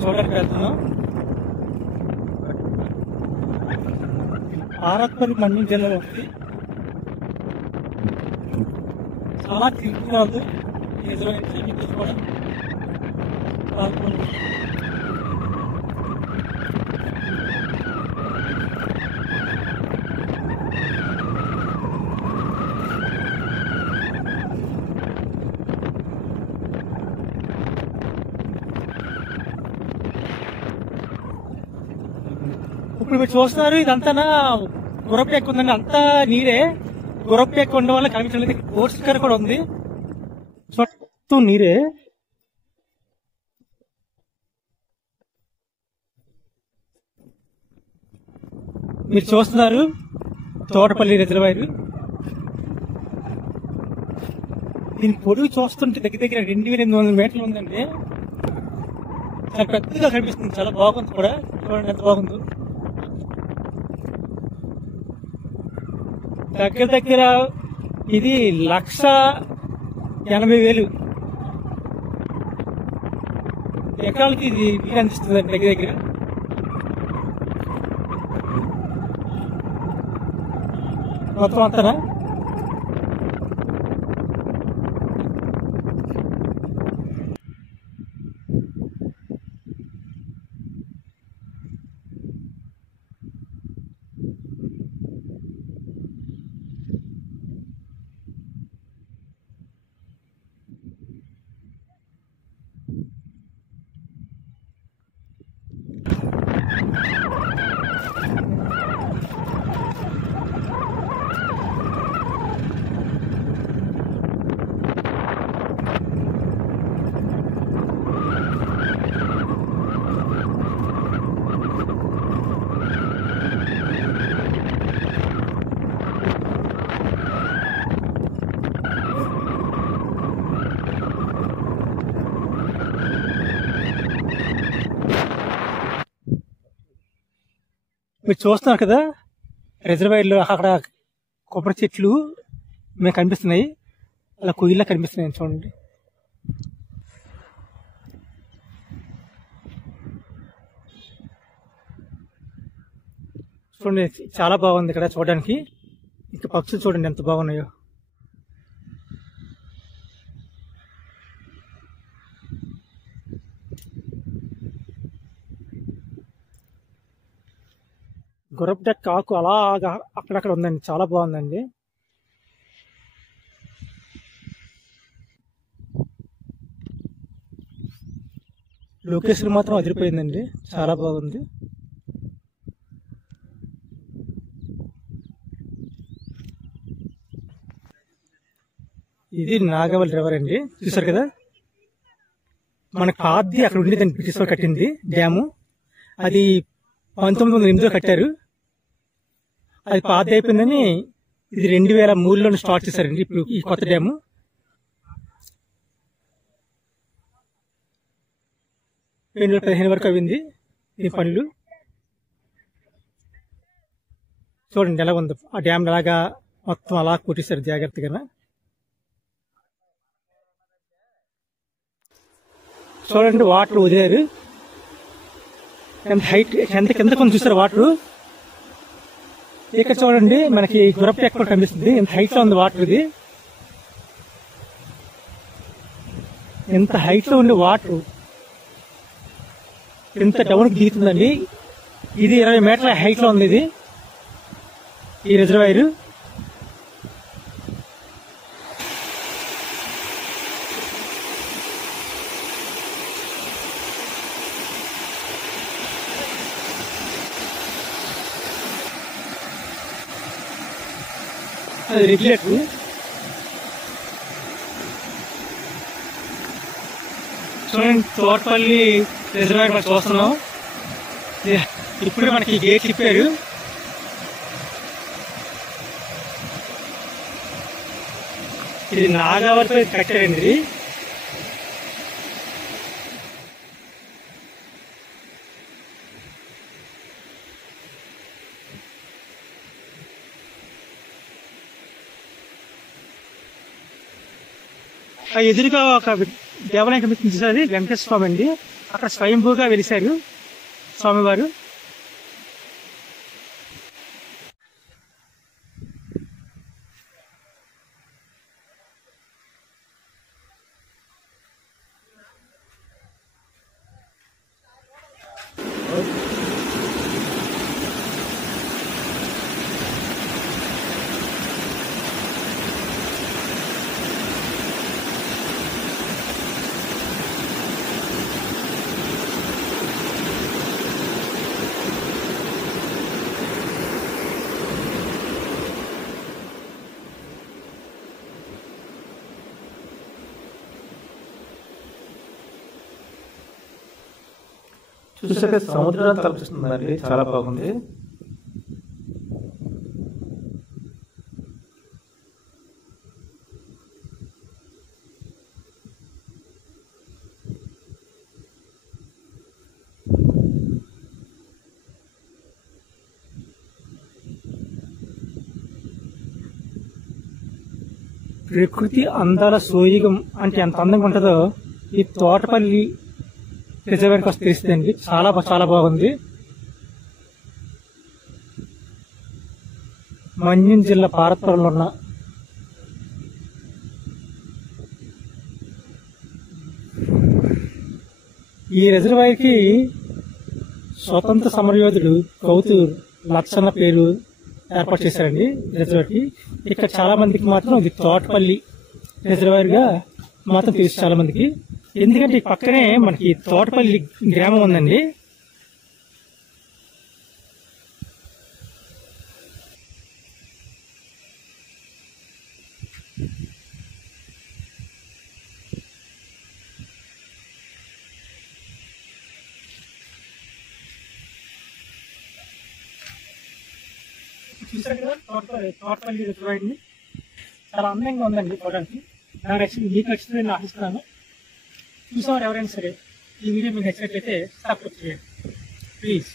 చూడడానికి వెళ్తున్నాం. ఆరత్పల్లి మండలం జిల్లాలో ఉంది. చాలా క్లిప్గా ఉంది. ఇప్పుడు మీరు చూస్తున్నారు, ఇదంతా గుర్రపు ఎక్కువ ఉందండి. అంతా నీరే. గుర్రపు ఎక్కువ ఉండడం వల్ల కనిపించలేదు. పోస్టర్ కూడా ఉంది, చుట్టూ నీరే. మీరు చూస్తున్నారు తోటపల్లి రిజర్వాయర్. దీని పొడుగు చూస్తుంటే దగ్గర దగ్గర 2800 మీటర్లు ఉందండి. చాలా పెద్దగా కనిపిస్తుంది. చాలా బాగుంది కూడా. చూడండి ఎంత బాగుందో. దగ్గర దగ్గర ఇది 1,80,000 ఎకరాలకి ఇది నీరు అందిస్తుంది దగ్గర దగ్గర. మొత్తం అంతనా మీరు చూస్తున్నారు కదా, రిజర్వాయర్లో అక్కడ కొబ్బరి చెట్లు మీకు కనిపిస్తున్నాయి. అలా కొయ్యిలా కనిపిస్తున్నాయి. చూడండి. చూడండి చాలా బాగుంది ఇక్కడ చూడడానికి. ఇంకా పక్షులు చూడండి ఎంత బాగున్నాయో. గుర్రపు డెక్క ఆకు అలాగా అక్కడక్కడ ఉందండి. చాలా బాగుందండి. లొకేషన్ మాత్రం అదిరిపోయిందండి. చాలా బాగుంది. ఇది నాగవల్లి రివర్ అండి. చూసారు కదా, మన పాతది అక్కడ ఉండేదండి. బ్రిటిష్ వాళ్ళు కట్టింది డ్యాము. అది 1908లో కట్టారు. అది పాతది అయిపోయిందని ఇది 2003లో స్టార్ట్ చేశారండి ఇప్పుడు ఈ కొత్త డ్యాము. 2015 వరకు అయింది ఈ పనులు. చూడండి ఎలా ఉందో. ఆ డ్యామ్ అలాగా మొత్తం అలా కొట్టేశారు జాగ్రత్తగా. చూడండి వాటర్ వదిలేరు. ఎంత హైట్, ఎంత కింద కొంచెం చూసారు వాటర్. ఇక్కడ చూడండి మనకి గుర్రపు డెక్క కనిపిస్తుంది. ఎంత హైట్ లో ఉంది వాటర్. ఇది ఎంత హైట్ లో ఉండే వాటర్ ఎంత డౌన్ కి దిగుతుందండి. ఇది 20 మీటర్ల హైట్ లో ఉంది ఇది ఈ రిజర్వాయర్. అది రెగ్యులేటర్. చూడండి తోటపల్లి రిజర్వాయర్ మనం చూస్తున్నాం. ఇప్పుడే మనకి గేట్ తిప్పారు. ఇది నాగావరిపై కట్టారండి ఇది. ఎదురుగా ఒక దేవాలయం కనిపిస్తుంది, అది వెంకటేశ్వర స్వామి అండి. అక్కడ స్వయంభూగా వెలిశారు స్వామివారు. చూసాక సముద్రాన్ని తలపిస్తుందండి, చాలా బాగుంది. ప్రకృతి అందాల సోయగం అంటే ఎంత అందంగా ఉంటుందో ఈ తోటపల్లి రిజర్వాయర్కి వస్తే తెలుస్తుందండి. చాలా చాలా బాగుంది. మన్యం జిల్లా పార్వతీపురంలో ఉన్న ఈ రిజర్వాయర్కి స్వతంత్ర సమరయోధుడు కౌతూర్ లచ్చన్న పేరు ఏర్పాటు చేశారండి రిజర్వాయర్కి. ఇక్కడ చాలా మందికి మాత్రం ఇది తోటపల్లి రిజర్వాయర్ గా మాత్రం తెలుసు చాలా మందికి. ఎందుకంటే ఈ పక్కనే మనకి తోటపల్లి గ్రామం ఉందండి. చూసారు కదా తోటపల్లి రిజర్వాయర్ని, చాలా అందంగా ఉందండి చూడడానికి. నాకు నచ్చింది, మీకు నచ్చింది నేను ఆశిస్తున్నాను. చూసేవారు ఎవరైనా సరే ఈ వీడియో మీకు నచ్చినట్లయితే సబ్స్క్రైబ్ చేయండి ప్లీజ్.